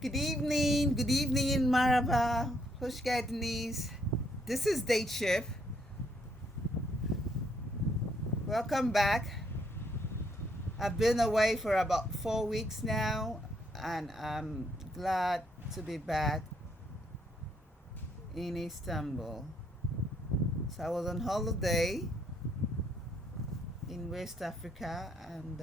Good evening, Maraba, Hoshka Denise. This is DateShip. Welcome back. I've been away for about 4 weeks now, and I'm glad to be back in Istanbul. So I was on holiday in West Africa, and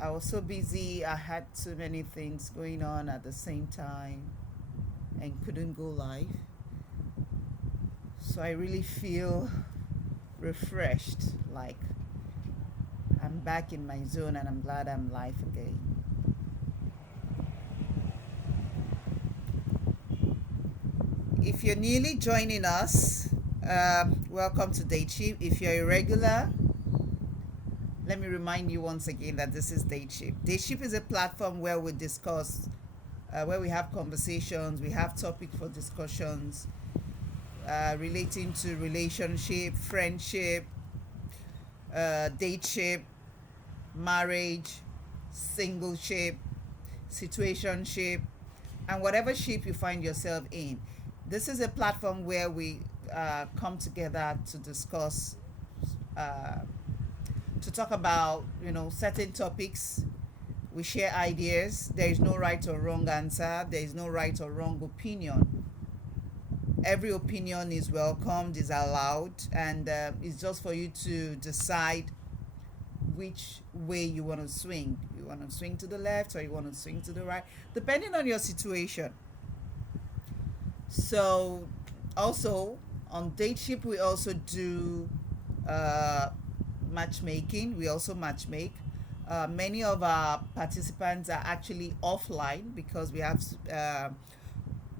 I was so busy. I had so many things going on at the same time and couldn't go live. So I really feel refreshed, like I'm back in my zone, and I'm glad I'm live again. If you're newly joining us, welcome to DateShip. If you're a regular, let me remind you once again that this is DateShip. DateShip is a platform where we discuss, where we have conversations, we have topics for discussions relating to relationship, friendship, dateship, marriage, singleship, situationship, and whatever ship you find yourself in. This is a platform where we come together to discuss, to talk about, certain topics. We share ideas. There is no right or wrong answer. There is no right or wrong opinion. Every opinion is welcomed, is allowed, and it's just for you to decide which way you want to swing. You want to swing to the left or you want to swing to the right, depending on your situation. So, also on DateShip, we also do matchmaking. We also matchmake. Many of our participants are actually offline because we have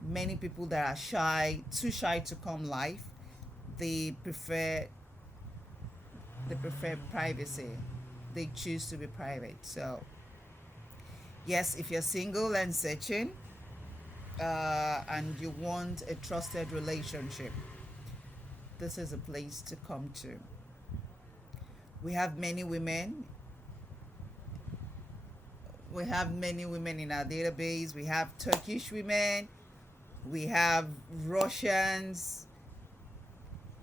many people that are shy, too shy to come live. They prefer privacy. They choose to be private. So, yes, if you're single and searching, and you want a trusted relationship, this is a place to come to. We have many women. We have many women in our database. We have Turkish women. We have Russians.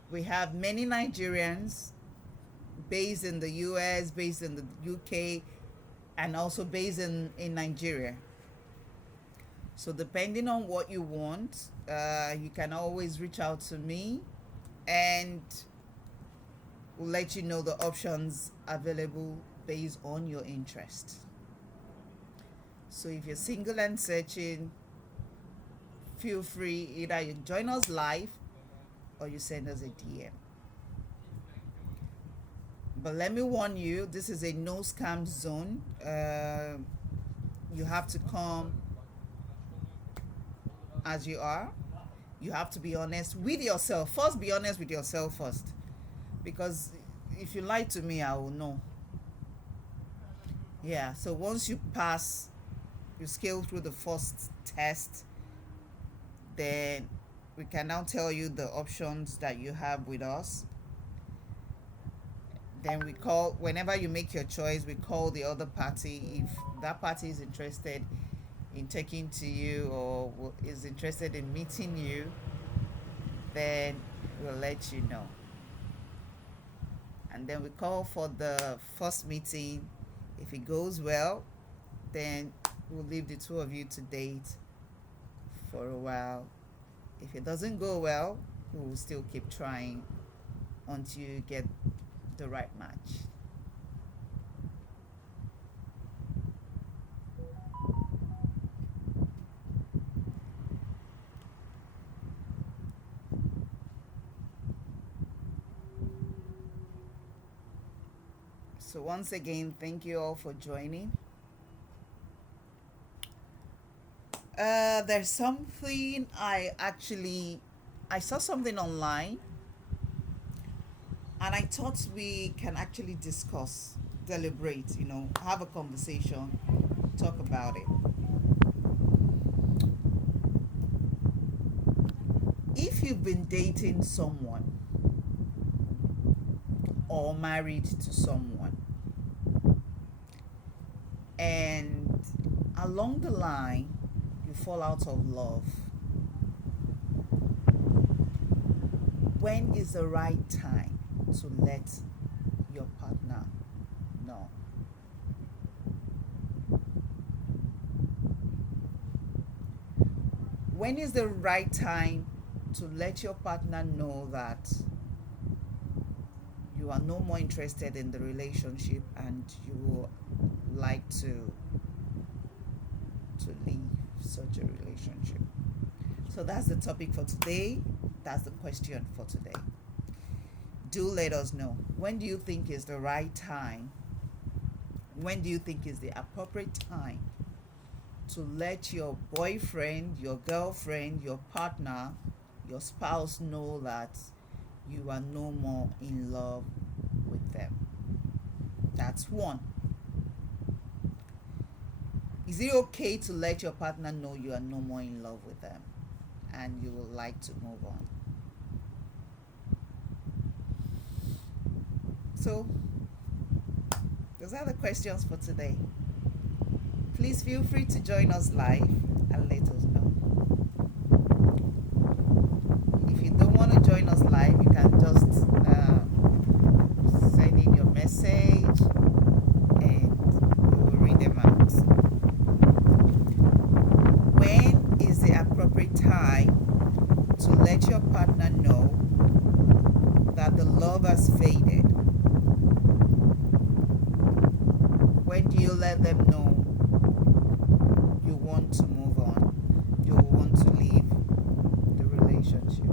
We have many Nigerians based in the US, based in the UK, and also based in Nigeria. So depending on what you want, you can always reach out to me, and we'll let you know the options available based on your interest. So if you're single and searching, feel free, either you join us live or you send us a DM. But let me warn you, this is a no scam zone. You have to come as you are. You have to be honest with yourself. First, be honest with yourself first. Because if you lie to me, I will know. Yeah, so once you pass, you scale through the first test, then we can now tell you the options that you have with us. Then we call, whenever you make your choice, we call the other party. If that party is interested in taking to you or is interested in meeting you, then we'll let you know. And then we call for the first meeting. If it goes well, then we'll leave the two of you to date for a while. If it doesn't go well, we will still keep trying until you get the right match. So once again, thank you all for joining. There's something I saw something online, and I thought we can actually discuss, deliberate, have a conversation, talk about it. If you've been dating someone or married to someone, and along the line you fall out of love, when is the right time to let your partner know? When is the right time to let your partner know that you are no more interested in the relationship and you will like to leave such a relationship? So that's the topic for today. That's the question for today. Do let us know. When do you think is the right time? When do you think is the appropriate time to let your boyfriend, your girlfriend, your partner, your spouse know that you are no more in love with them? That's one. Is it okay to let your partner know you are no more in love with them and you would like to move on? So, those are the questions for today. Please feel free to join us live and let us know. If you don't want to join us live, you can just send in your message and we will read them out. When is the appropriate time to let your partner know that the love has faded? When do you let them know you want to move on, you want to leave the relationship?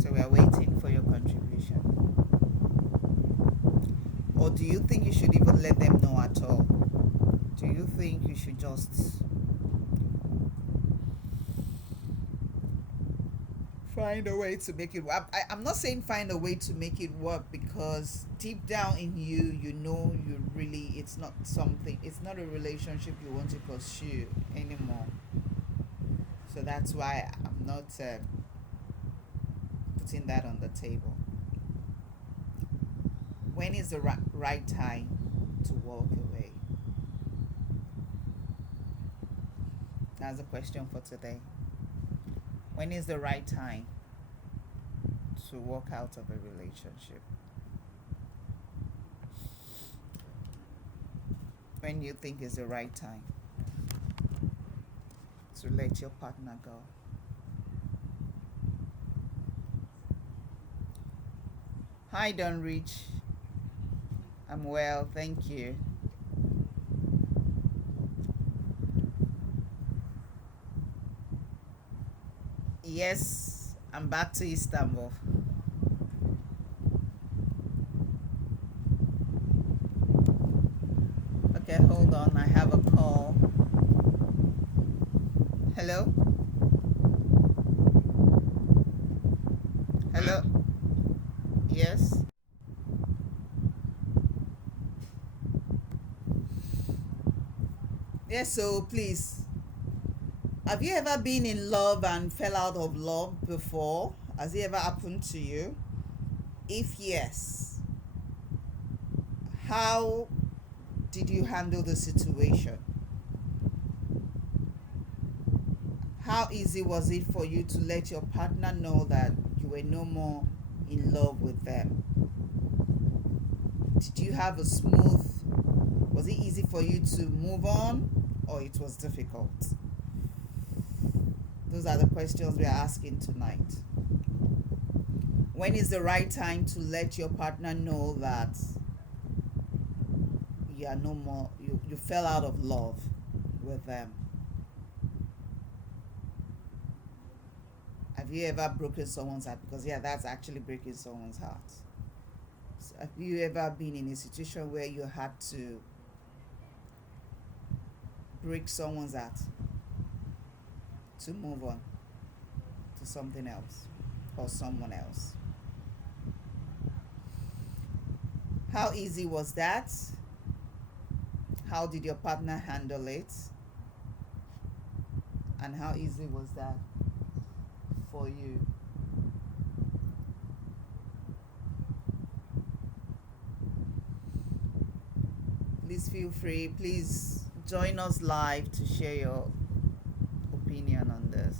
So we are waiting for your contribution. Or do you think you should even let them know at all? Do you think you should just find a way to make it work? I'm not saying find a way to make it work, because deep down in you, you know you really, it's not a relationship you want to pursue anymore. So that's why I'm not putting that on the table. When is the right time to walk away? That's the question for today. When is the right time to walk out of a relationship? When do you think is the right time to let your partner go? Hi, Don Rich. I'm well, thank you. Yes, I'm back to Istanbul. Okay, hold on, I have a call. Hello? Hello? Yes? Yes, so please, have you ever been in love and fell out of love before? Has it ever happened to you? If yes, how did you handle the situation? How easy was it for you to let your partner know that you were no more in love with them? Did you have was it easy for you to move on, or it was difficult? Those are the questions we are asking tonight. When is the right time to let your partner know that you are no more, you fell out of love with them? Have you ever broken someone's heart? Because that's actually breaking someone's heart. So have you ever been in a situation where you had to break someone's heart to move on to something else or someone else? How easy was that? How did your partner handle it? And how easy was that for you? Please feel free. Please join us live to share your opinion on this.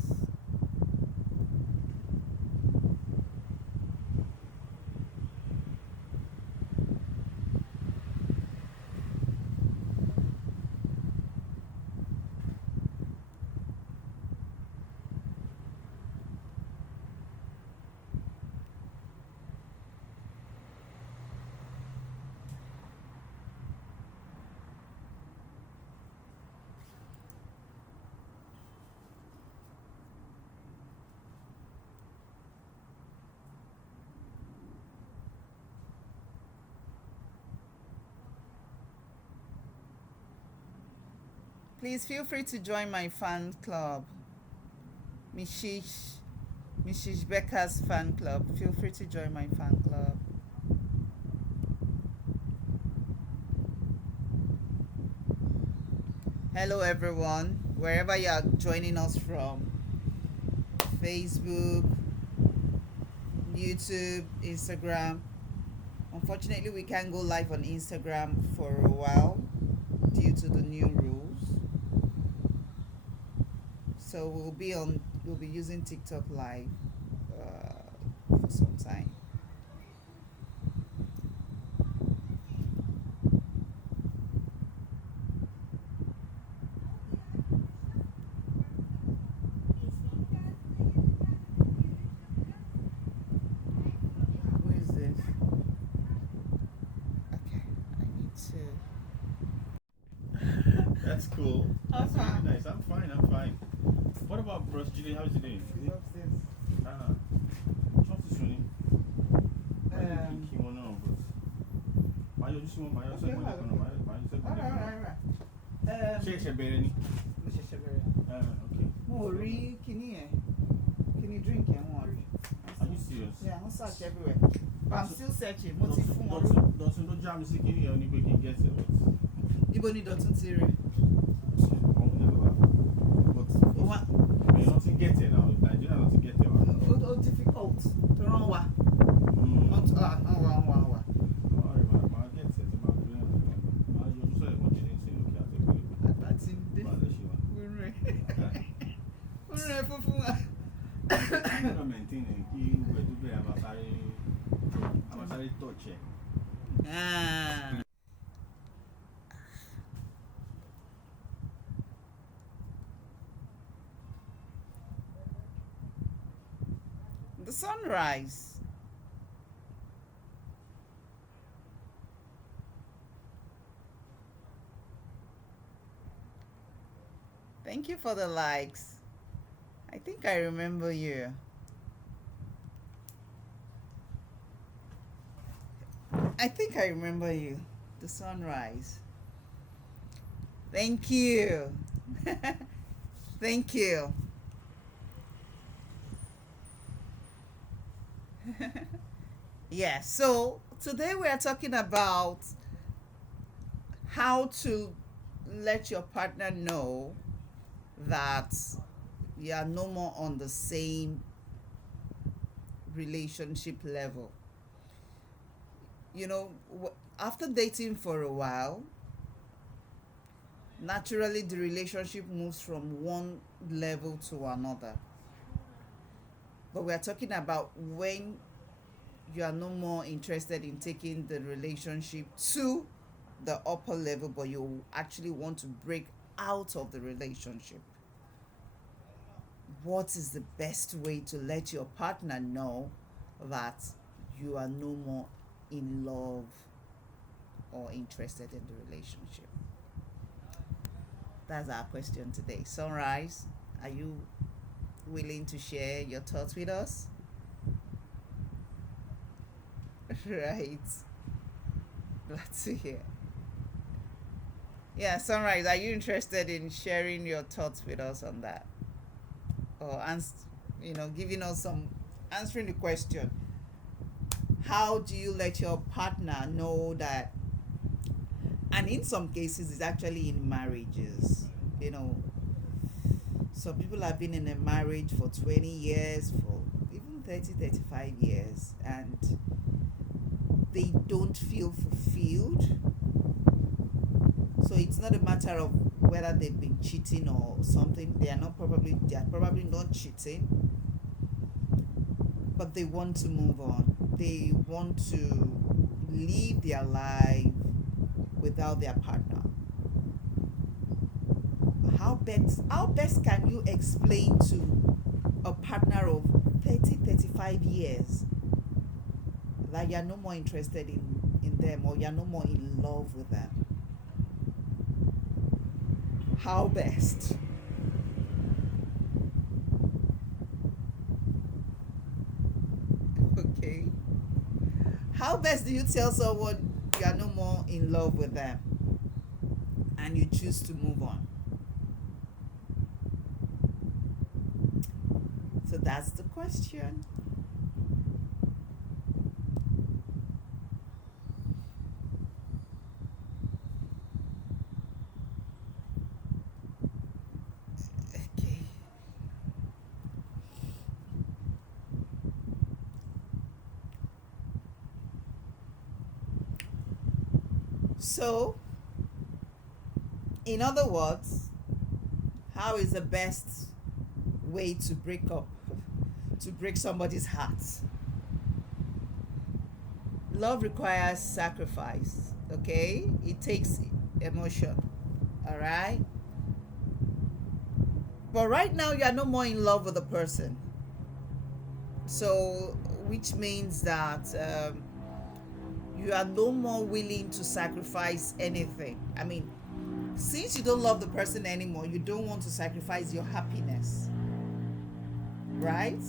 Please feel free to join my fan club, Mrs. Becca's fan club. Feel free to join my fan club. Hello, everyone, wherever you are joining us from, Facebook, YouTube, Instagram. Unfortunately, we can't go live on Instagram for a while due to the new rules. So we'll be using TikTok live for some time. Who is this? Okay, I need to. That's cool. That's Okay. really nice. I'm fine. What about Bros Julie? How's he doing? Is he Upstairs. Trust is running. Kimono, but. Mayo, just want Mayo. Okay, Mayo, Alright. Ṣé bẹ̀rẹ̀ ni? Mo ṣẹ̀ṣẹ̀ bẹ̀rẹ̀. Okay. Mo ò rí kíní yẹn. Kíní drink yẹn wọ́n rí. Are you serious? Yeah, wọ́n search everywhere. But I'm still searching. Mo ti fún wọn. Dọ̀tun ló já mi sí kí ni ẹ̀ ní pé kí n get it. Ibo ni Dọ̀tun ti rí? Òun ní ló wà. But mi ò ti get it now. Nigeria ló ti get it wa. Ó difficult to rán wa. Wọ́n Máa get it. Máa yọjú sọ̀rọ̀ ìwọ̀n jíjìn sí lókè àti ìpínlẹ̀. àgbà ti ń dé. Máa lè ṣe wa. Orin ẹ̀ funfun wa. Gbọ́dọ̀ maintain ẹ̀ kí ìwé tó bẹ̀rẹ̀ àbásáré touch ẹ̀. The sunrise. Thank you for the likes. I think I remember you. I think I remember you. The sunrise. Thank you. Thank you. Yeah, so today we are talking about how to let your partner know that you are no more on the same relationship level. You know, after dating for a while, naturally the relationship moves from one level to another. But we are talking about when you are no more interested in taking the relationship to the upper level, but you actually want to break out of the relationship. What is the best way to let your partner know that you are no more in love or interested in the relationship? That's our question today. Sunrise, are you willing to share your thoughts with us? Right. Glad to hear. Yeah, Sunrise, are you interested in sharing your thoughts with us on that? Or giving us some answering the question. How do you let your partner know that? And in some cases, it's actually in marriages. Some people have been in a marriage for 20 years, for even 30, 35 years, and they don't feel fulfilled So it's not a matter of whether they've been cheating or something. They are probably not cheating, but they want to move on. They want to live their life without their partner. How best can you explain to a partner of 35 years that you're no more interested in them, or you're no more in love with them? How best? Okay. How best do you tell someone you are no more in love with them and you choose to move on? So that's the question. Okay. So, in other words, how is the best way to break up, to break somebody's heart? Love requires sacrifice, okay? It takes emotion, all right? But right now, you are no more in love with the person. So, which means that you are no more willing to sacrifice anything. I mean, since you don't love the person anymore, you don't want to sacrifice your happiness, right?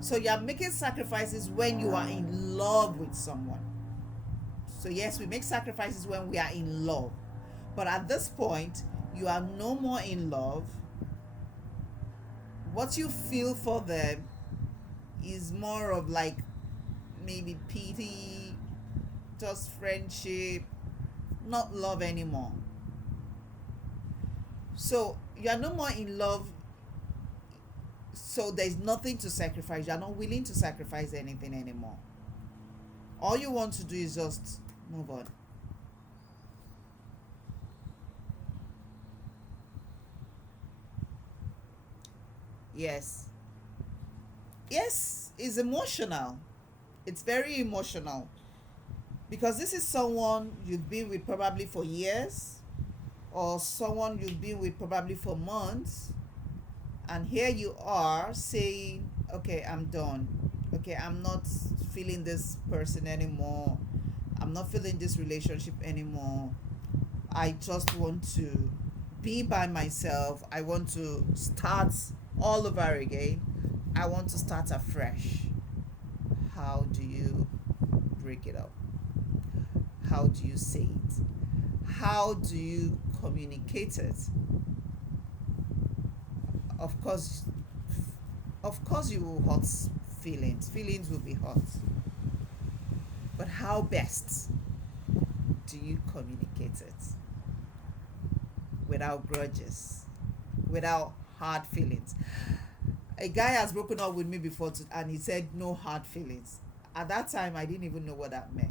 So you are making sacrifices when you are in love with someone. So yes, we make sacrifices when we are in love. But at this point, you are no more in love. What you feel for them is more of like maybe pity, just friendship, not love anymore. So you are no more in love, so there's nothing to sacrifice. You are not willing to sacrifice anything anymore. All you want to do is just move on. Yes. Yes, it's emotional. It's very emotional because this is someone you've been with probably for years, or someone you've been with probably for months, and here you are saying, okay, I'm done. Okay, I'm not feeling this person anymore. I'm not feeling this relationship anymore. I just want to be by myself. I want to start all over again. I want to start afresh. How do you break it up? How do you say it? How do you communicate it? Of course, you will hurt feelings. Feelings will be hurt. But how best do you communicate it without grudges, without hard feelings? A guy has broken up with me before, and he said no hard feelings. At that time, I didn't even know what that meant.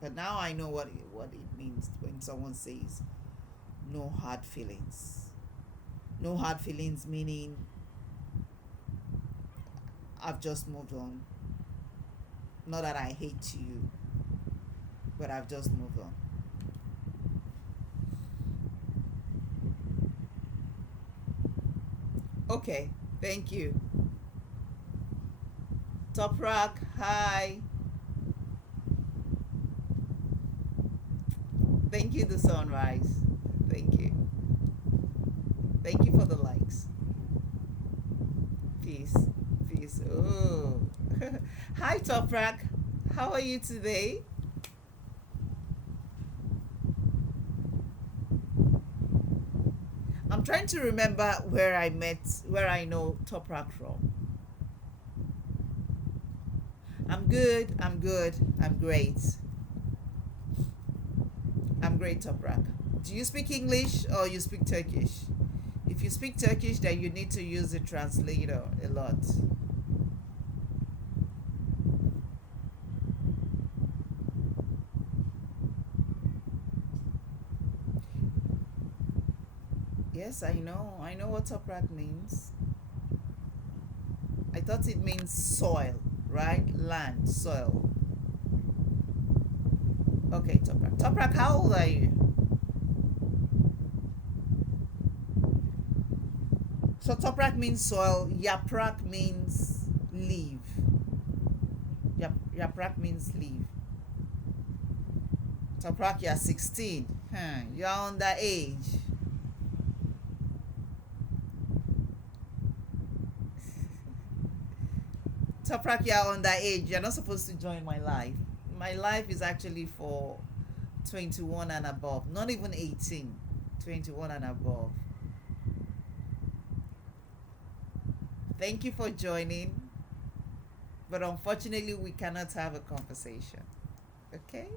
But now I know what it means when someone says no hard feelings. No hard feelings meaning I've just moved on. Not that I hate you, but I've just moved on. Okay, thank you. Top Rock, hi. Thank you, the sunrise. Thank you. Thank you for the likes. Peace. Peace. Oh. Hi, Top Rock. How are you today? I'm trying to remember where I know Top Rock from. I'm good. I'm good. I'm great. I'm great, Top Rock. Do you speak English or you speak Turkish? If you speak Turkish, then you need to use the translator a lot. Yes, I know. I know what toprak means. I thought it means soil, right? Land, soil. Okay, toprak. Toprak, how old are you? So toprak means soil. Yaprak means leaf. Yaprak means leaf. Toprak, you're 16. You're underage. Toprak, you're underage. You're not supposed to join my life. My life is actually for 21 and above. Not even 18. 21 and above. Thank you for joining. But unfortunately, we cannot have a conversation. Okay?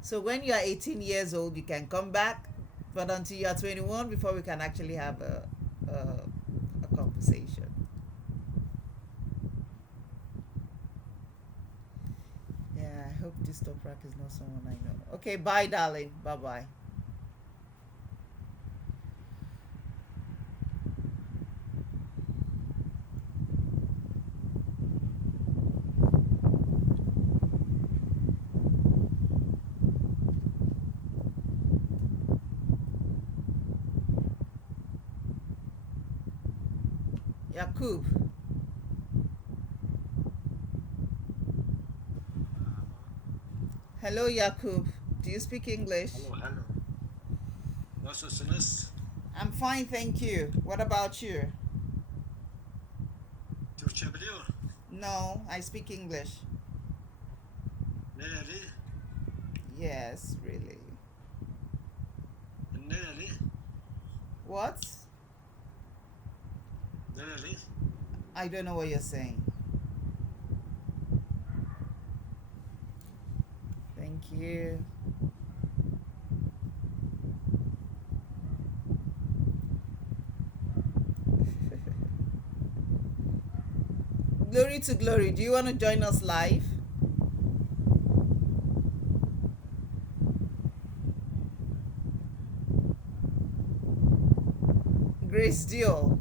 So when you are 18 years old, you can come back. But until you are 21, before we can actually have a conversation. Yeah, I hope this toprak is not someone I know. Okay, bye, darling. Bye-bye. Yakub. Hello, Yakub. Do you speak English? Hello. Nasılsınız? I'm fine, thank you. What about you? Türkçe biliyor. No, I speak English. Nereli? Yes, really. Nereli? What? Nereli? I don't know what you're saying. Thank you. Glory to glory. Do you want to join us live? Grace Dio.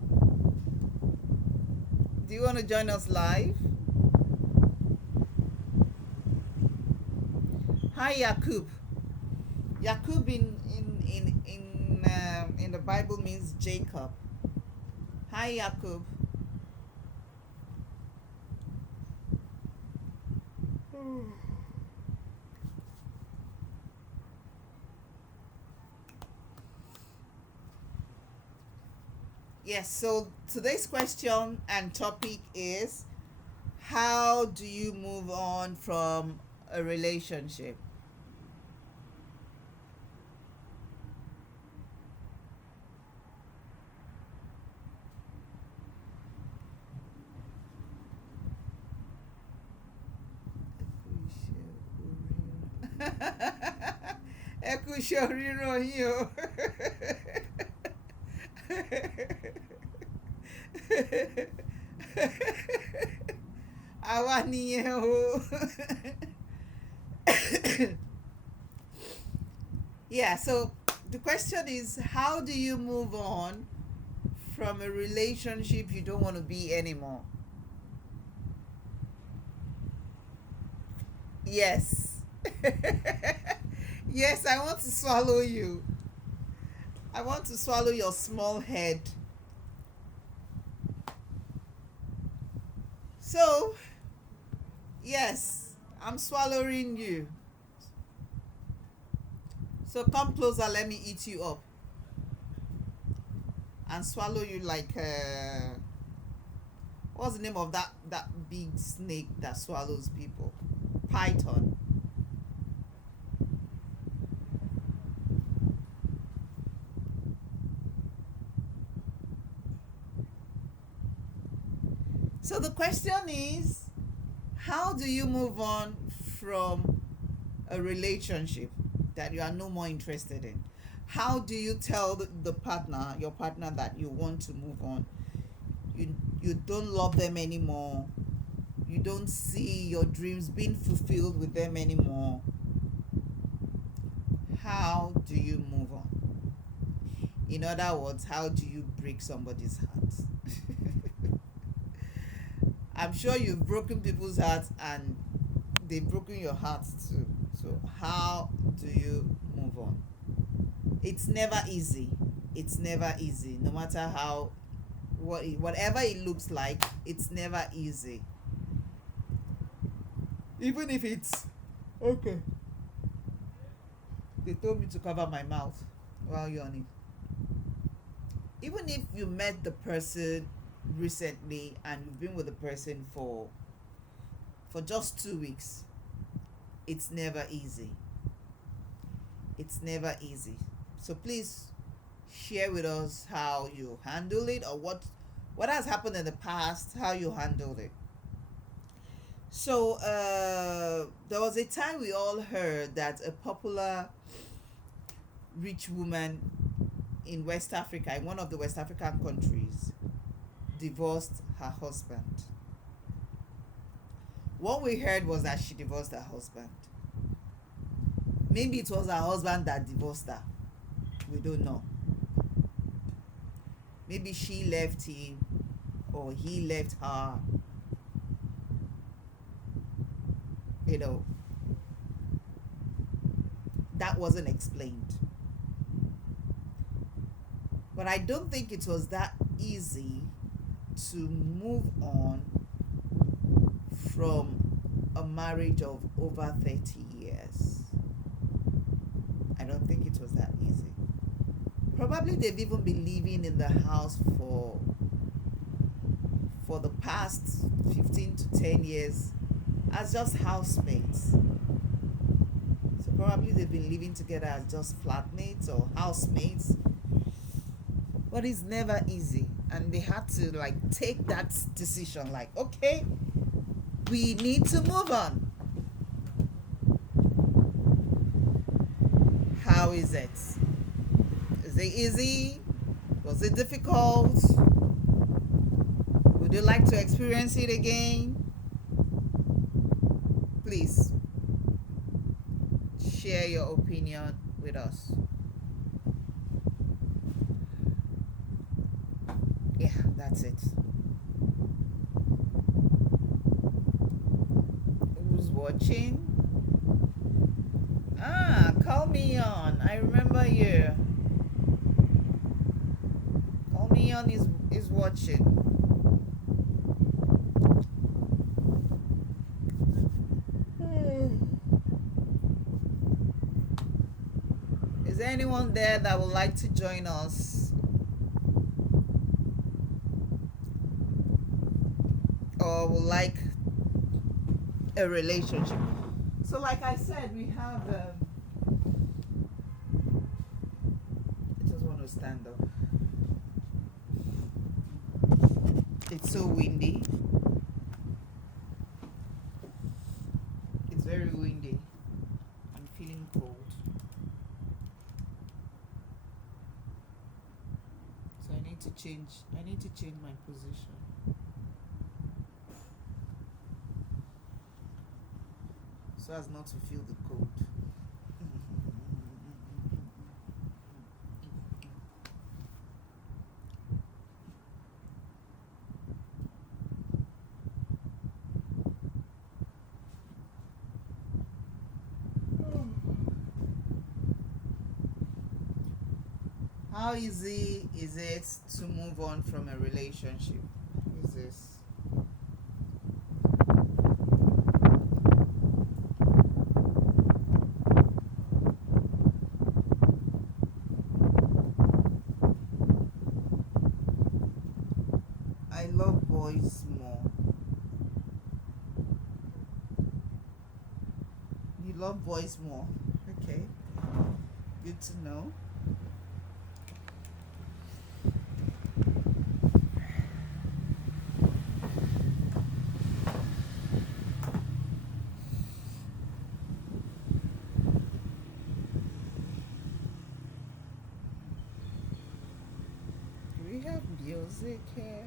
Do you want to join us live? Hi, Yakub. Yakub in the Bible means Jacob. Hi, Yakub. Yes, so today's question and topic is, how do you move on from a relationship? Ẹ kú iṣẹ́ oríran yín o. Àwa nìyẹn o. Yeah, so the question is, how do you move on from a relationship you don't want to be anymore? Yes. Yes, I want to swallow you. I want to swallow your small head. So, yes, I'm swallowing you. So come closer, let me eat you up. And swallow you like what's the name of that big snake that swallows people? Python. So the question is, how do you move on from a relationship that you are no more interested in? How do you tell the partner, your partner, that you want to move on? You don't love them anymore. You don't see your dreams being fulfilled with them anymore. How do you move on? In other words, how do you break somebody's heart? I'm sure you've broken people's hearts and they've broken your heart too. So how do you move on? It's never easy. It's never easy. No matter how whatever it looks like, it's never easy. Even if it's okay. They told me to cover my mouth while yawning. Even if you met the person recently and you've been with the person for just 2 weeks, it's never easy. It's never easy. So please share with us how you handle it, or what has happened in the past, how you handled it. So there was a time we all heard that a popular rich woman in West Africa, in one of the West African countries, divorced her husband. What we heard was that she divorced her husband. Maybe it was her husband that divorced her. We don't know. Maybe she left him or he left her. You know, that wasn't explained. But I don't think it was that easy to move on from a marriage of over 30 years. I don't think it was that easy. Probably they've even been living in the house for the past 15 to 10 years as just housemates. So probably they've been living together as just flatmates or housemates. But it's never easy. And they had to take that decision, okay, we need to move on. How is it? Is it easy? Was it difficult? Would you like to experience it again? Please share your opinion with us. Yeah, that's it. Who's watching? Call me on. I remember you. Call me on is watching. Is there anyone there that would like to join us? Or would like a relationship? So like I said, we have I just want to stand up. It's so windy. It's very windy. I'm feeling cold. So I need to change my position. So as not to feel the cold. How easy is it to move on from a relationship? Who's this? I love boys more. You love boys more. Okay. Good to know. Do we have music here?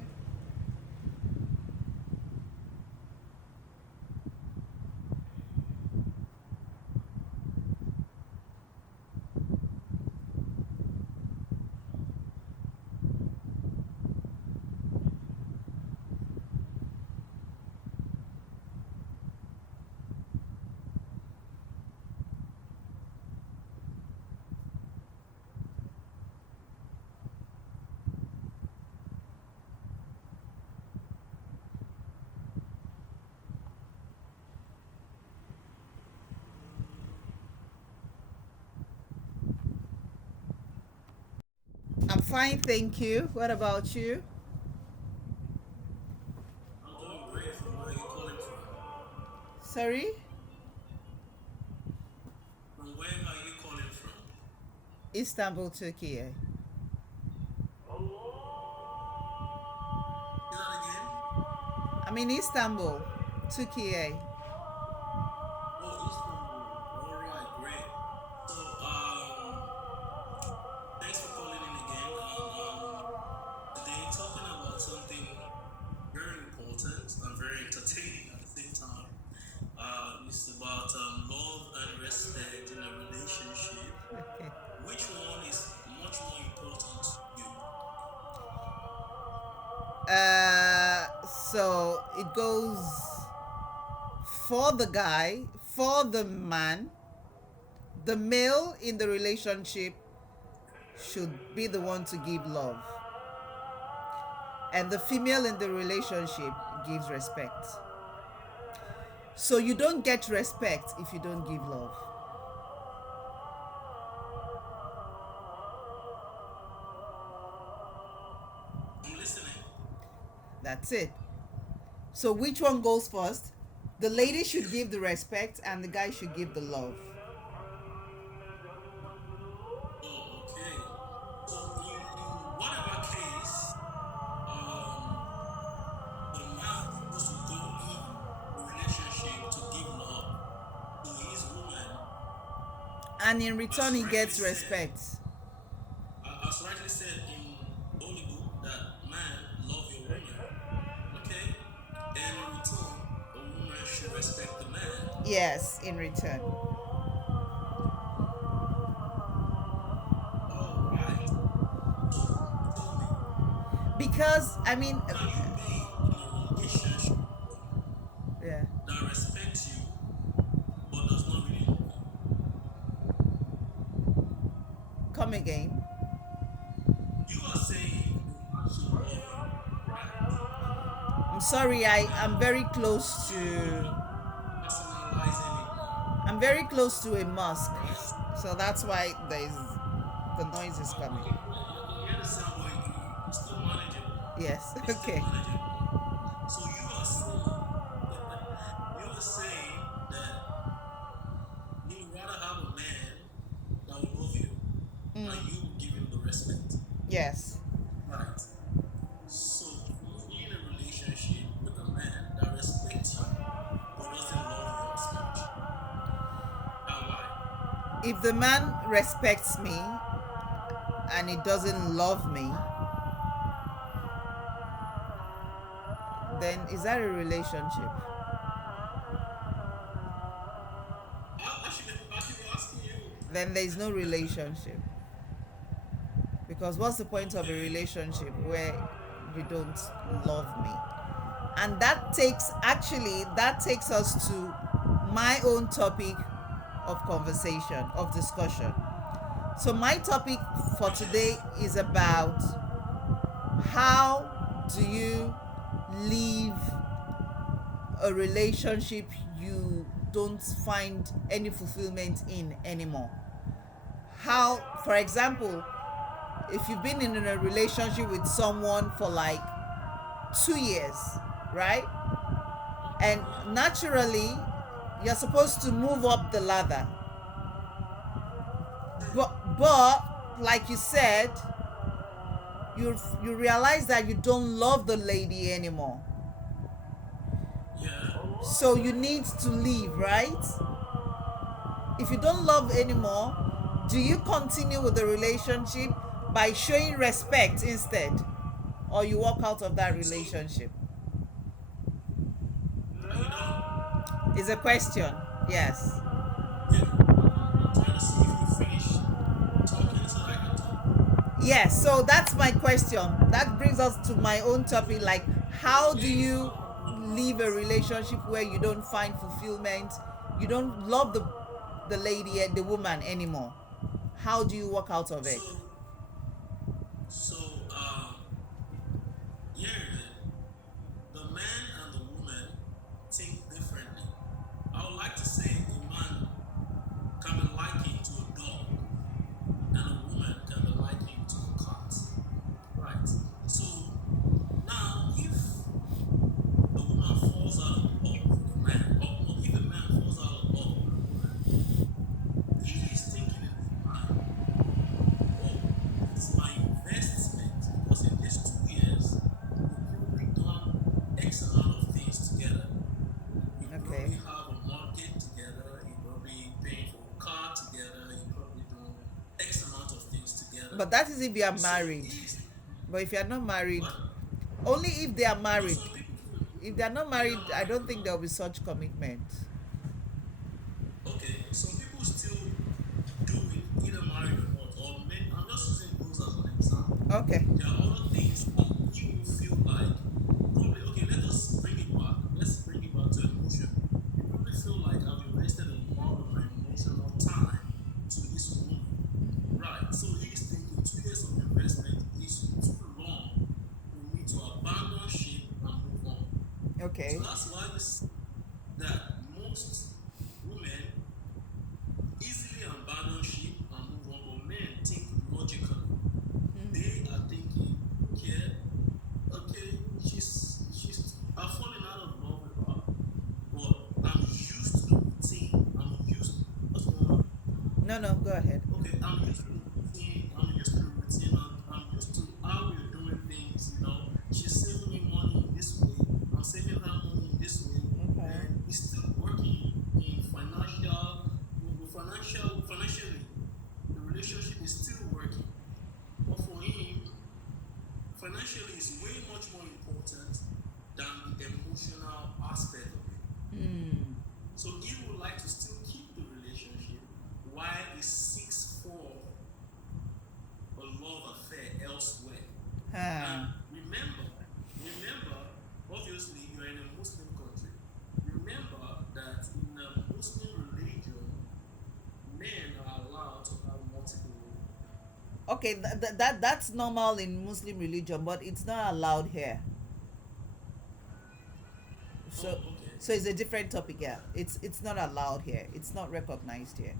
fine, thank you. What about you? I'm doing great. From where are you calling from? Sorry? From where are you calling from? Istanbul, Turkey. Say that again. I'm in Istanbul, Turkey. Oh, Istanbul. All right, great. So, thanks for calling in again. And today talking about something very important and very entertaining at the same time. It's about love and respect in a relationship. Okay. Which one is much more important to you? So it goes for the guy, for the man, the male in the relationship should be the one to give love, and the female in the relationship gives respect. So you don't get respect if you don't give love. I'm listening. That's it. So which one goes first? The lady should give the respect and the guy should give the love. Oh, okay. So in whatever case, um, the man is supposed to go in the relationship to give love to his woman, And in return as he rightly gets said, respect. in Holy Book that man love your woman, okay, and in return a woman should respect the man. Yes, in return. All right. So tell me, Because I mean, can you be in a relationship yeah. that respects you but does not really love you? Come again. You are saying the man should love you, right? I'm sorry, I'm Now very close you to personalizing it now. I'm very close to a mosque. Right? So that's why the noise is We coming. can hear the sound, but it's still manageable. Yes. It's still Okay. manageable. So you are saying that you would rather have a man that will love you and you will give him the respect. Yes. Right. So if you be in a relationship with a man that respects you but doesn't love you as much, and why? If the man respects me and he doesn't love me, then is that a relationship? I should be asking you. Then there is no relationship. Because what's the point of a Okay. relationship where you don't love me? And that takes us to my own topic of conversation, of discussion. So my topic for today Yes. is about how do you leave a relationship you don't find any fulfillment in anymore. How, for example, if you've been in a relationship with someone for like 2 years, right? And naturally, you're supposed to move up the ladder. But like you said, you realize that you don't love the lady anymore. Yeah. So you need to leave, right? If you don't love anymore, do you continue with the relationship by showing respect instead? Or you walk out of that So relationship? are you done? Is a question. Yes. Yeah. I'm trying to see if you finish talking so that I can talk. Yes, so that's my question. That brings us to my own topic, like how do you leave a relationship where you don't find fulfillment, you don't love the lady and the woman anymore? How do you walk out of it? So so yeah, the man and the woman think differently. I would like to say a man can be likened to a dog and a woman can be likened to a cat. But that is if you are So married. if But if you are not married, what? only if they are No, married. some people feel If they are not if they married, are I married don't or think not. there will be such commitment. Okay, some people still do it either married or not, or men. I'm just using those as an example. Okay. There are other things that you will feel like probably okay. Let us bring it back. Let's bring it back to emotion. You probably feel like I've invested a lot of my emotional time to this woman, right? So he's thinking 2 years of investment is too long for me to abandon ship and move on. So Okay. that's why you see that most women easily abandon ship and move on, but men think logically. They are thinking, okay, she's I've fallen out of love with her, but I'm used to the routine. I'm used just wanna No, no, go ahead. okay, I'm used to the routine. I'm used to the routine. I'm used to how we're doing things. She's saving me money in this way. I'm saving her money in this way, Okay. and it's still working in financially. The relationship is still working, but for him, financially is way much more important than the emotional aspect of it. Hmm. So he would like to still keep the relationship while he seeks for a love affair elsewhere. And Huh. remember, obviously you're in a Muslim country. Remember that in a Muslim religion, men are allowed to have multiple wives. Okay, that's normal in Muslim religion, but it's not allowed here. So, Oh, okay. so it's a different topic. Yeah, it's not allowed here. It's not recognized here.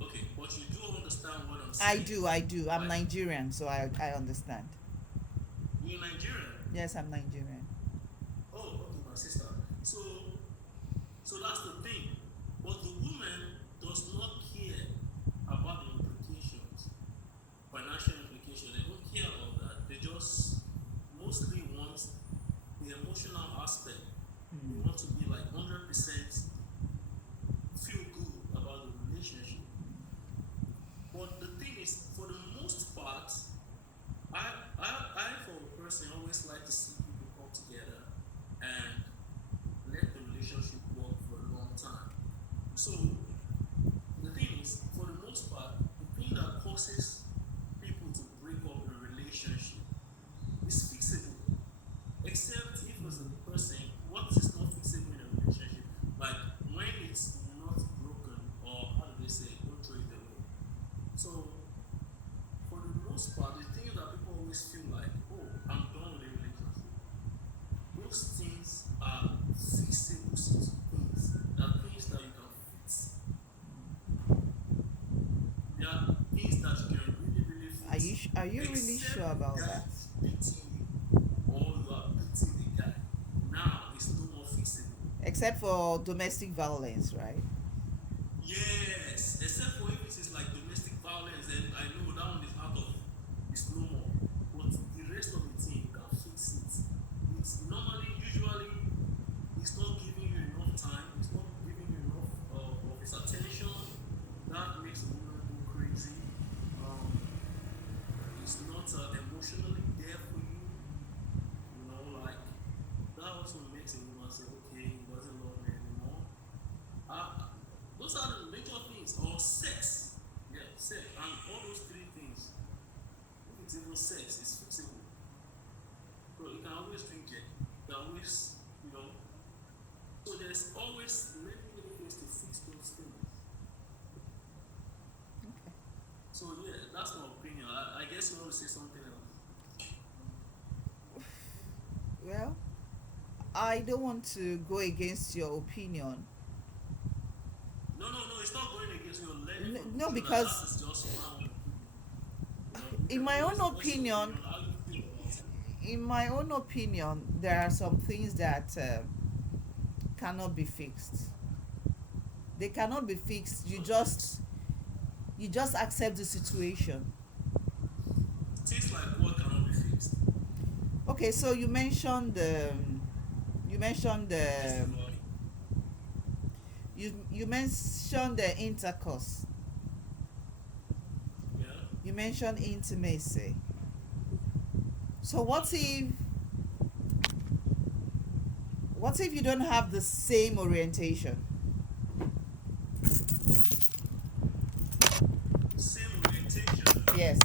Okay, but you do understand what I'm I saying. do, I do. I'm Like, Nigerian, so I understand. you're Nigerian. Yes, I'm Nigerian. Oh, okay, my sister. So that's the thing. But the woman does not care about the implications, financial implications. They don't care about that. They just mostly want the emotional aspect. They want to be like 100% feel good about the relationship. But the thing is, for the most part, I for a person always like to see people come together and let the relationship work for a long time. So the thing is, for the most part, the thing that causes people to break up a relationship is fixable. Except if as a person, what is not fixable in a relationship? Like when it's not broken, or how do they say, don't throw it away. So for the most part, the thing that people always feel like, oh, I'm done with the relationship. Those things are fixable things. They are things that you can fix. There are things that you can really, really fix. Are you really Except sure the about guy that? is beating you, or you are beating the guy. Now it's no more fixable. Except for domestic violence, right? Yes, except for if it is like domestic violence, then I know that one is out of, it's no more. But the rest of the thing, you can fix it. It's normally, usually, it's not giving you enough time, it's not giving you enough of its attention. That makes a woman go crazy. It's not emotionally there for you. Like, that also makes a woman say, okay, he doesn't love me anymore. Uh, those are the major things. Or sex. Yeah, sex. And all those three things. If it's even sex, it's fixable. So you can always drink it. You can always. So there's always many, many things to fix those things. So yeah, that's my opinion. I guess you want to say something else. Well, I don't want to go against your opinion. No, it's not going against you. Learning from No, each other. That because is just my own opinion. You in can my always own voice your opinion opinion, on how you feel about it. there are some things that cannot be fixed. They cannot be fixed. Okay. You just accept the situation. Things like what cannot be fixed. Okay, so you mentioned the Domestic violence. you mentioned the intercourse. Yeah. mentioned intimacy. So what if you don't have the same orientation? Same orientation. Yes,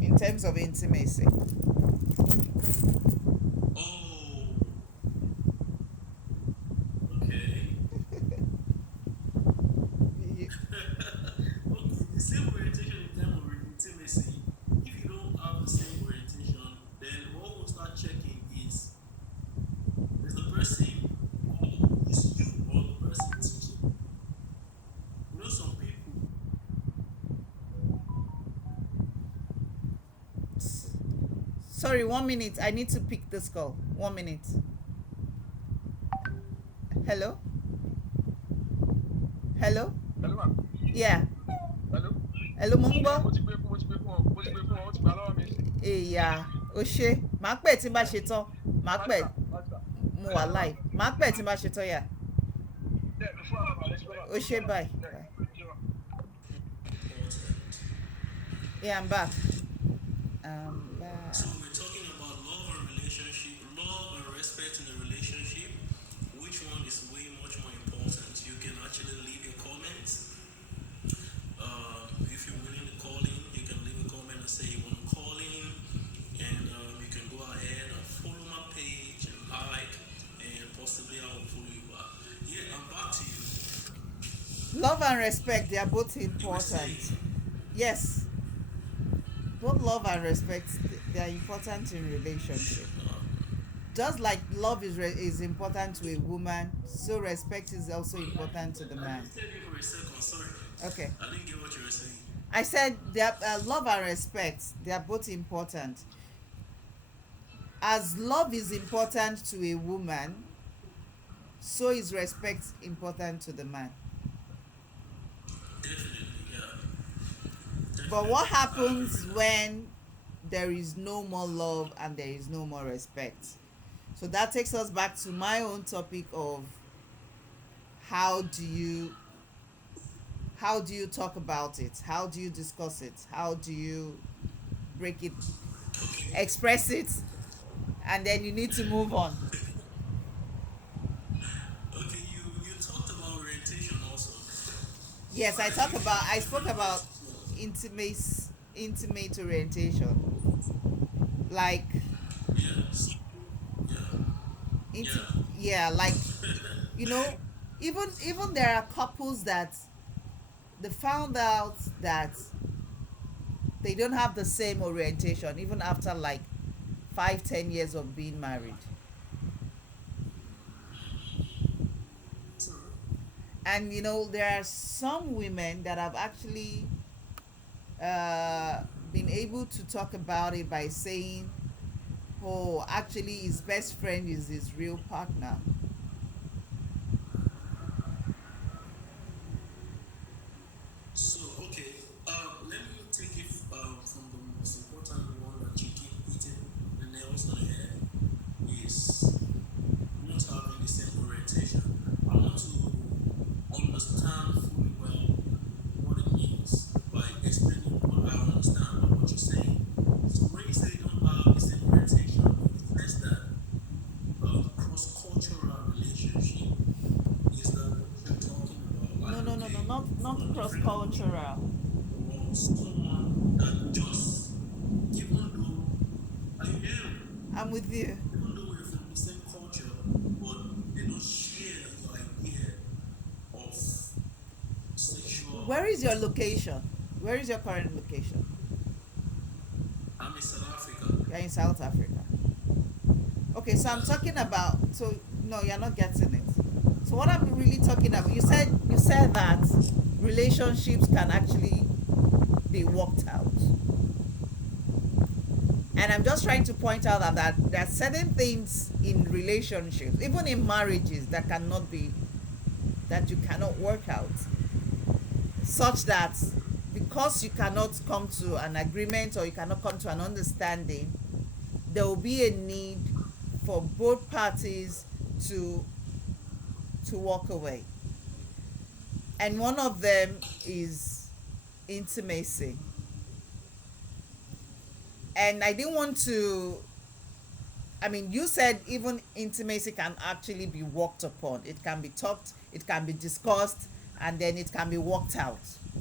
in terms of intimacy. Oh, okay. You- Okay, the same orientation in terms of intimacy. If you don't have the same orientation, then what we'll start checking is the person or is you or the person teaching. You know, some people. Sorry, 1 minute. I need to pick this call. 1 minute. Hello? Hello? Hello, ma. Yeah. Hello. Hello, Mungbo? Mo ti gbà lọ́wọ́ mi. Èyà, o ṣe. Màá pẹ̀ tí n bá ṣe tán. Màá pẹ̀. Master. Mo wà live. Màá pẹ̀ tí n bá ṣe tán, yà. Yeah, before I let's go back. O ṣe bye. Yeah, Bye. sure. Important. Yeah, I'm back. I'm back. So we're talking about love and relationship, love and respect in a relationship. Which one is way much more important? You can actually leave your comments. If you're willing to call in, you can leave a comment and say you want to call in, and you can go ahead and follow my page and like, and possibly I will follow you back. Yeah, I'm back to you. Love and respect, they are both You were important. saying, Yes. Both love and respect, they are important in relationship. Just like love is important to a woman, so respect is also important to the I man. didn't tell you for a second, sorry. Okay. I didn't get what you were saying. I said that love and respect, they are both important. As love is important to a woman, so is respect important to the man. Definitely, yeah. But what happens when there is no more love and there is no more respect? So that takes us back to my own topic of how do you talk about it? How do you discuss it? How do you break it, express it, and then you need to move on? Okay, you talked about orientation also. Yes, I spoke about intimate orientation. Like Yes. Yeah. inti- Yeah. yeah, like you know, even there are couples that they found out that they don't have the same orientation even after like 5-10 years of being married. True. And there are some women that have actually been able to talk about it by saying, oh, actually his best friend is his real partner. So okay, let me take it from the most important one that you keep hitting the nails on the head is not having the same orientation. I want to understand fully well what it means by explaining what I understand by what you're saying. So when you say you don't have the same orientation, it says that cross-cultural relationship is that what you're talking about. Like, No, okay, not from cross different cultural. or someone that just, even though, are you there? I'm with you. Even though we're from the same culture, but they don't share your idea of sexual. Where is your location? Where is your current location? I'm in South Africa. You're in South Africa. Okay, so I'm talking about, so no, you're not getting it. So what I'm really talking about, you said that relationships can actually be worked out. And I'm just trying to point out that there are certain things in relationships, even in marriages, that you cannot work out. Such that because you cannot come to an agreement or you cannot come to an understanding, there will be a need for both parties to walk away. And one of them is intimacy. And I didn't want to, I mean, you said even intimacy can actually be worked upon. It can be talked, it can be discussed, and then it can be worked out.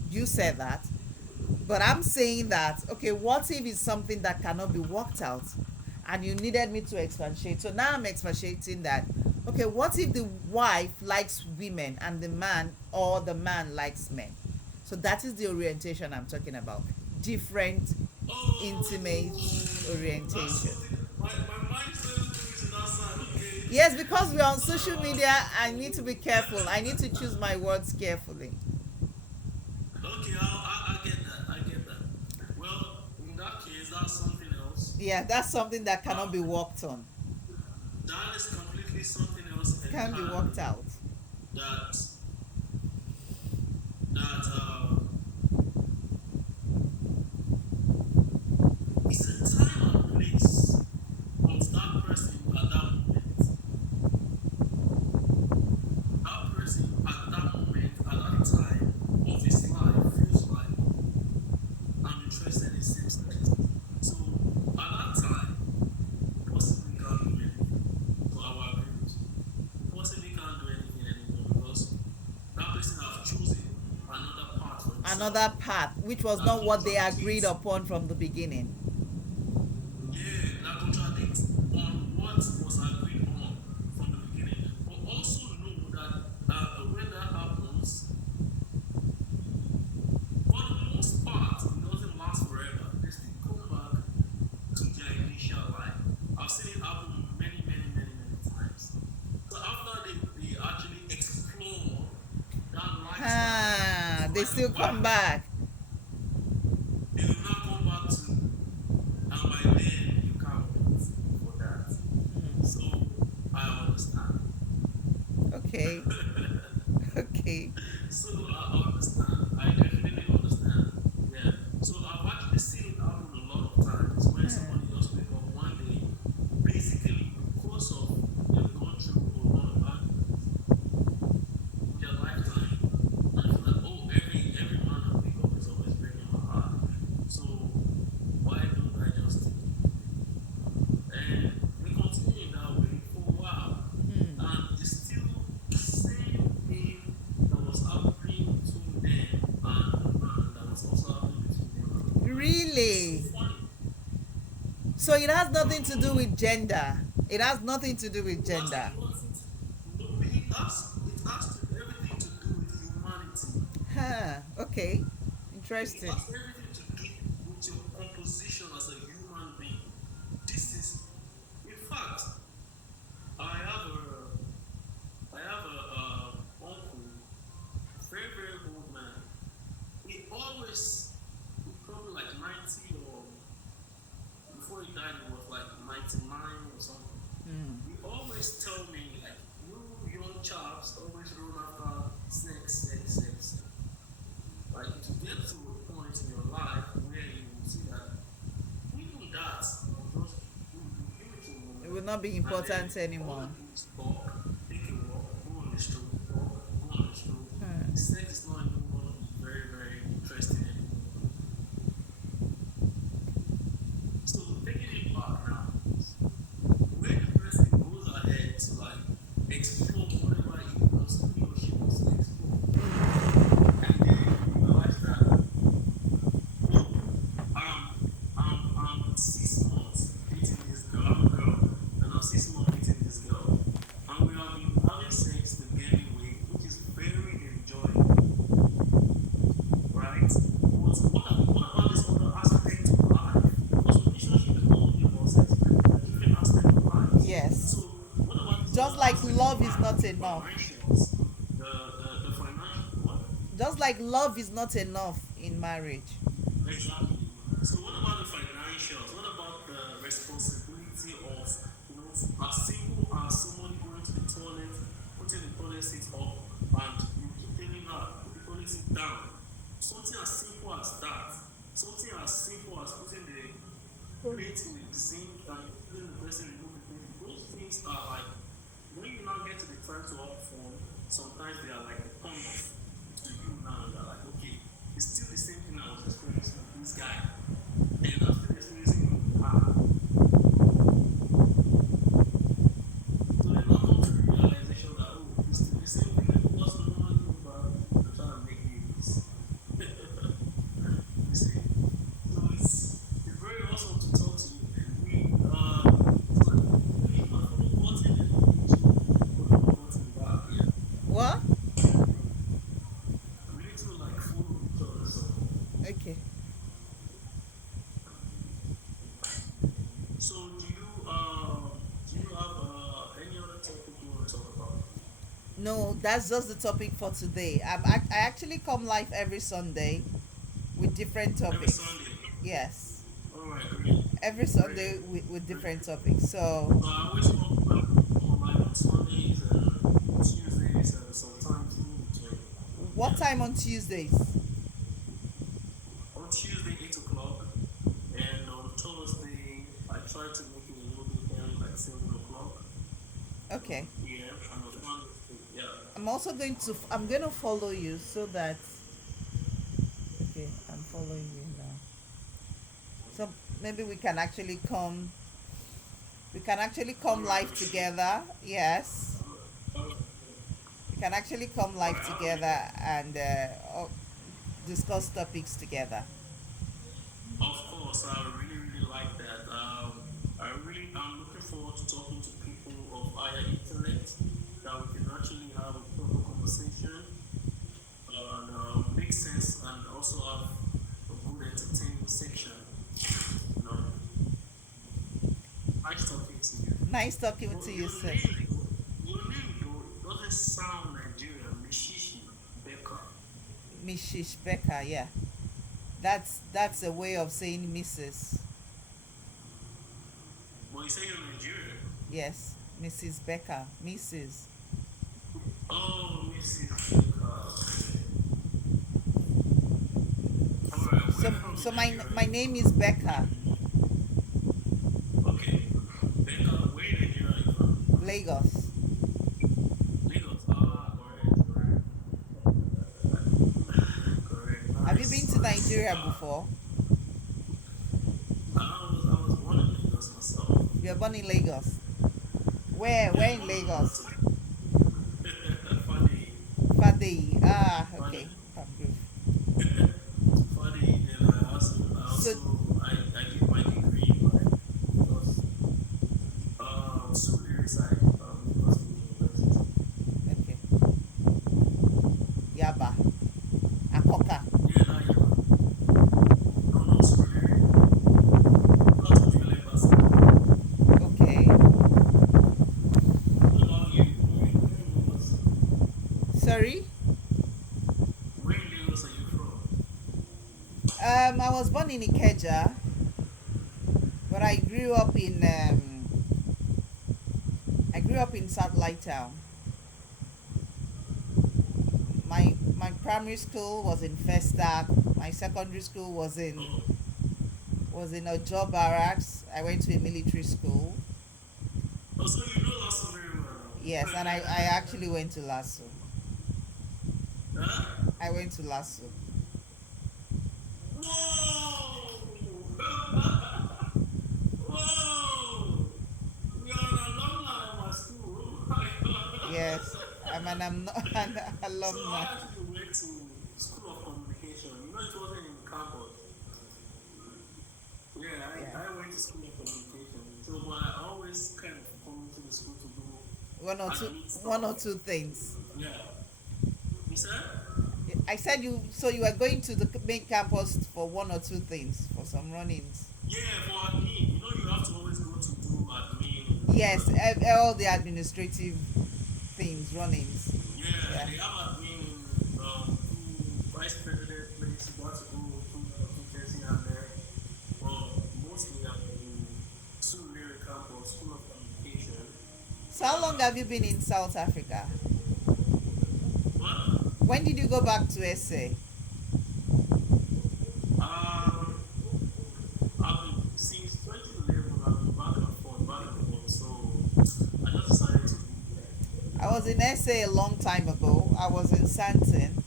You said that. But I'm saying that, okay, what if it's something that cannot be worked out? And you needed me to expatiate. So now I'm expatiating that, okay, what if the wife likes women and the man, or the man likes men? So that is the orientation I'm talking about. Different intimate orientation. My mind says to that side. Okay. Yes, because we're on social media, I need to be careful. I need to choose my words carefully. Okay, I get that. I get that. Well, in that case, that's something else. Yeah, that's something that cannot be worked on. That is completely something else It can be worked entirely. out. That that it's a time and place of that person at that moment. That person at that moment, at that time of his life, feels like I'm interested in same sex. So at that time, the person can't do anything. So I will agree with you. The person can't do anything anymore because that person have chosen another path for himself Another path, which was that not what they agreed contradicts. upon from the beginning. Yeah, that contradicts on what was agreed on from the beginning. But also know that when that happens, for the most part, it doesn't last forever. They still come back to their initial life. I've seen it happen many, many, many, many times. So after they actually explore that lifestyle, Ah, they like still why come back. they will not come back to, and by then you can't wait for that. So I understand. Okay. Okay. So I understand. I definitely understand. Yeah. So I've actually seen it happen a lot of times when somebody just wake up one day, basically because of they've gone through a lot of arguments in their lifetime, and it's like, oh, every man I wake up is always breaking my heart. So why don't I just and we continue that way for a while. And it's still the same thing that was happening between them and the man that was also happening between them and the woman. Really? It's so funny. So it has nothing to do with gender. It has nothing to do with It has gender. nothing to, no, it has everything to do with humanity. Huh. Okay. It Interesting. has everything to do with your composition as a human being. This is, in fact, I have a uncle, very very old man. He always, probably like 90 or before he died, he was like 99 or something. He always tell me like, you young chaps always run after sex. Like to get to a point in your life where you will see that even that will just give it to a It woman, will not be and then important all anymore. you do is talk, take a walk, go on the stroll, walk, go on the stroll. Sex is not even going to be very, very interesting anymore. So taking it back now, when the person goes ahead to like explore whatever he or she wants to explore, and then you realize that, look, I'm 6 months dating this girl. I'm a girl, and I'm 6 months dating this girl, and we have been having sex the daily way, which is very enjoyable, right? But what about this other aspect of life? Because relationship is not only about sex, but there are different aspects of life. So Yes. what about this Just other like aspect of love is life? not The enough. financials, the financial what? Just like love is not enough in marriage. Exactly. So what about the financials? What about the responsibility of, as simple as somebody going to the toilet, putting the toilet seat up, and you keep telling her, put the toilet seat down. Something as simple as that. Something as simple as putting the plate in the sink and letting the person remove the plate. Those things are like, when you now get to the time to opt for, sometimes they are like a turn off to you now. You're like, okay, it's still the same thing I was experiencing with this guy, and I'm still experiencing with Okay. So do you have any other topic you want to talk about? No, that's just the topic for today. I actually come live every Sunday with different Every topics. Sunday. Yes, All right, great, every great, Sunday with great. different topics. So, So I always come online on Sundays and Tuesdays and sometimes in between. what Yeah. time on Tuesdays? On Tuesday, 8 o'clock, and on Thursday, I try to make it a little bit early, like 7 o'clock. Okay. Yeah, and on Wednesday, yeah. I'm going to follow you so that, okay, I'm following you now. So maybe we can actually All come right, live Rishi. together. Yes. All right, We can actually come all live right, I'll be together and discuss topics together. Of course, I really, really like that. I'm looking forward to talking to people of higher intellect that we can actually have a proper conversation and make sense and also have a good entertaining section. You know, nice talking to you. Nice talking But to you, sis. your name though, doesn't sound Nigerian. Mishishi Becca. Mrs. Becker, yeah. That's a way of saying Mrs. But you say you're Nigerian. Yes, Mrs. Becker, Mrs. Oh, Mrs. Becca. All right, So where from so in my Nigeria? name is Becca, Okay. Becca, where in Nigeria are you from? Lagos. Lagos. Ah, correct, correct. Correct. Have you been Nice, to nice. Nigeria before? I was born in Lagos myself. You were born in Lagos. Where? Yeah, Where in born in Lagos. Lagos? Funny, Fadi. Ah, funny, okay. Palm Grove. funny. And So I did my degree in like Lagos. Surrey side, Lagos University. okay. Yaba. Akoka. Yeah, now you no, no, Surrey. Not to feel like that. Okay. What about you? Where in Lagos? Sorry. Where in Lagos are you from? I was born in Ikeja, but I grew up in Satellite Town. My primary school was in Festac. My secondary school Oh, was in Ojo Barracks. I went to a military school. oh, so you know Lasso very well Yes, and I actually went to Lasso. now. Huh? I went to Lasso. Whoa! Whoa! You're an alumni of my school. Oh my God. Yes, an So alumni. I actually went to School of Communication. You know, it wasn't in campus. Yeah, Yeah. I went to School of Communication. So, but I always kind of come to the school to do One or two admin one or stuff. two things. Yeah. You said? I said you were going to the main campus for one or two things, for some runnings. Yeah, for admin. You know, you have to always go to do admin. Yes, all the administrative things, runnings. Yeah, Yeah. they have admin to vice president place. You got to go to Jersey and there. Well, mostly I'm in Surrey campus, School of Communication. So how long have you been in South Africa? What? When did you go back to SA? I've been since 2011. I've been back and forth. So I just decided to be there. I was in SA a long time ago. I was in Santon.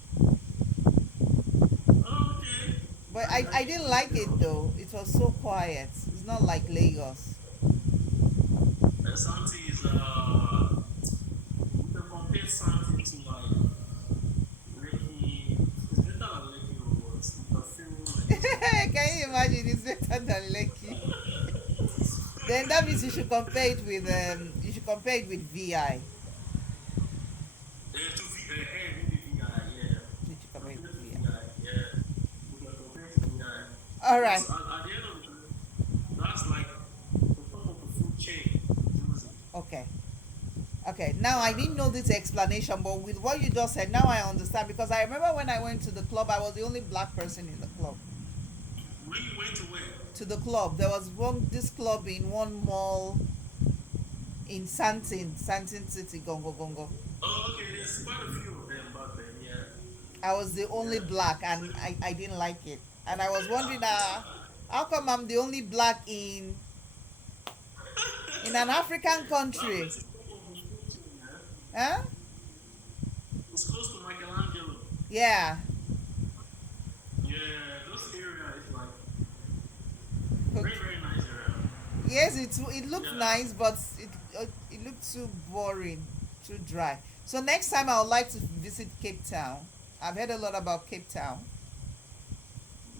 Okay. But I didn't like it though. It was so quiet. It's not like Lagos. Santi is you can compare Santi to like Lekki. It's better than Lekki or what? You can feel like Can you imagine? It's better than Lekki. Then that means you should compare it with VI. to maybe VI, yeah. You should compare it with Compare to VI. VI, yeah. We can compare All right. Because at the end of the day, that's like the top of the food chain. Music. Okay. Okay. Now I didn't know this explanation, but with what you just said, now I understand because I remember when I went to the club, I was the only black person in the club. When you went to where? To the club, there was this club in one mall in Santin City, Gongo Gongo. Oh, okay. There's quite a few of them back then. Yeah. I was the only black, and I didn't like it. And I was wondering, how come I'm the only black in an African That country? place is top of the food chain, man. Huh? It's close to Michelangelo. Yeah. Yeah, those area is like Okay. very nice area. Yes, it looked Yeah. nice, but it looked too boring, too dry. So next time I would like to visit Cape Town. I've heard a lot about Cape Town.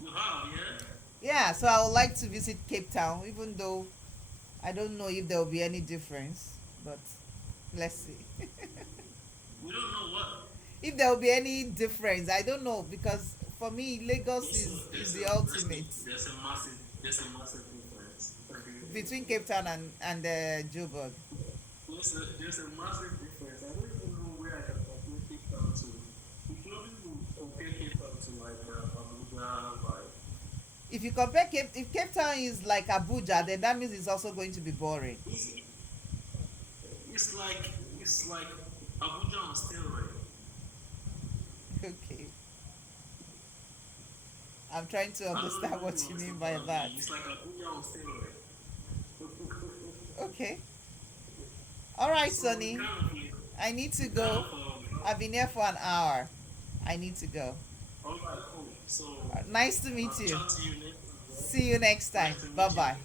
Wow, yeah. Yeah, so I would like to visit Cape Town, even though I don't know if there will be any difference, but let's see. We don't know what. If there will be any difference, I don't know because for me, Lagos is the ultimate There's a massive difference. between Cape Town and Joburg. There's a massive difference. I don't even know where I can compare Cape Town to. If you even compare Cape Town to like Abuja, like If you compare if Cape Town is like Abuja, then that means it's also going to be boring. it's like it's like Abuja on steroid. Okay. I'm trying to I don't understand know what you mean by that. It's like Abuja on steroid. Okay. All right, So Sonny. I need to go. I've been here for an hour. I need to go. all right, cool. So Nice to meet I'll you. chat to you next time. See you next time. Nice to meet Bye you. bye.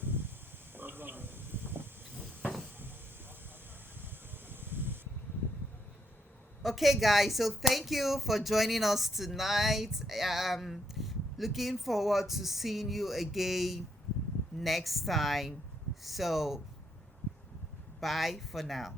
Bye-bye. Okay, guys. So thank you for joining us tonight. Looking forward to seeing you again next time. So bye for now.